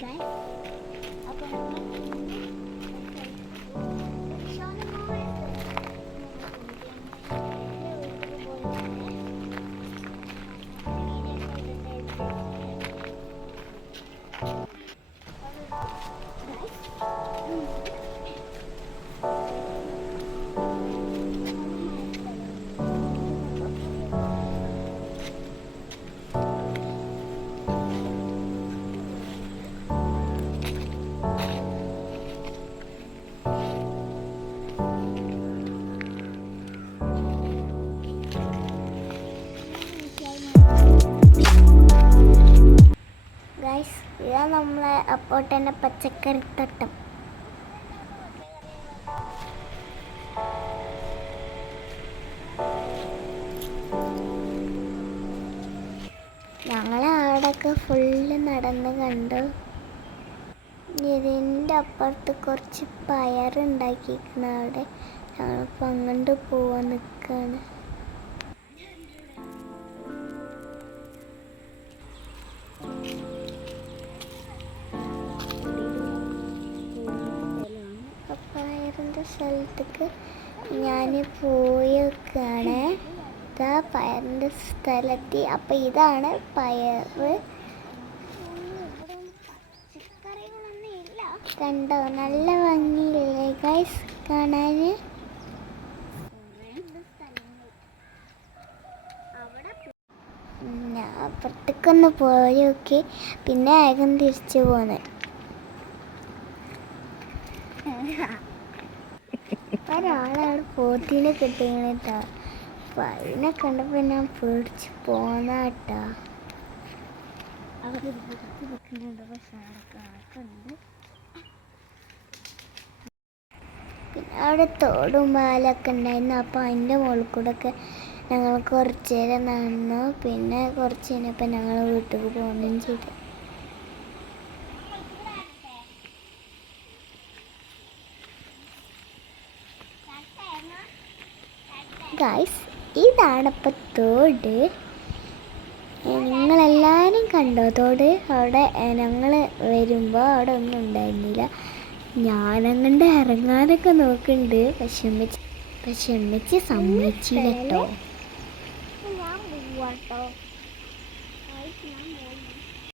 Guys, അപ്പോൾ guys, ഇതാ നമ്മളെ അപ്പോട്ടൻ്റെ പച്ചക്കറിത്തോട്ടം. ഞങ്ങൾ അവിടെയൊക്കെ ഫുള്ള് നടന്ന് കണ്ടു. ഇതിൻ്റെ അപ്പുറത്ത് കുറച്ച് പയറുണ്ടാക്കിയിരിക്കണം. അവിടെ ഞങ്ങളിപ്പോൾ അങ്ങോട്ട് പോവാൻ നിൽക്കുകയാണ്. പയറിൻ്റെ സ്ഥലത്തേക്ക് ഞാൻ പോയേക്കാണ്. ഇതാ പയറിൻ്റെ സ്ഥലത്ത്. അപ്പം ഇതാണ് പയറ്. കണ്ടോ, നല്ല ഭംഗിയില്ലേ ഗൈസ് കാണാൻ. ഞാൻ അപ്പുറത്തേക്കൊന്ന് പോയി നോക്കി, പിന്നെ വേഗം തിരിച്ചു പോന്ന്. ഒരാളാണ് പോത്തിനെ കിട്ടിയിട്ടാ. അപ്പം അതിനെ കണ്ടപ്പോൾ ഞാൻ പേടിച്ച് പോന്നാട്ടാ. അവിടെ നിൽക്കുന്നുണ്ട്, പക്ഷെ ആൾക്കാരുണ്ട്. പിന്നെ അവിടെ തോടും പാലൊക്കെ ഉണ്ടായിരുന്നു. അപ്പോൾ അതിൻ്റെ മുകളിൽ കൂടെ ഒക്കെ ഞങ്ങൾ കുറച്ച് നേരം നടന്നു. പിന്നെ കുറച്ച് കഴിഞ്ഞപ്പോൾ ഞങ്ങൾ വീട്ടിലേക്ക് പോകുകയും ചെയ്തു. ഗൈസ്, ഇതാണ് ഇപ്പോൾ തോട്. നിങ്ങളെല്ലാവരും കണ്ടോ തോട്? അവിടെ ഞങ്ങൾ വരുമ്പോൾ അവിടെ ഒന്നും ഉണ്ടായിരുന്നില്ല. ഞാനങ്ങണ്ട് ഇറങ്ങാനൊക്കെ നോക്കുന്നുണ്ട്, പക്ഷെ അമ്മച്ചി സമ്മതിച്ചില്ല കേട്ടോ. ഞാൻ പോവാട്ടോ.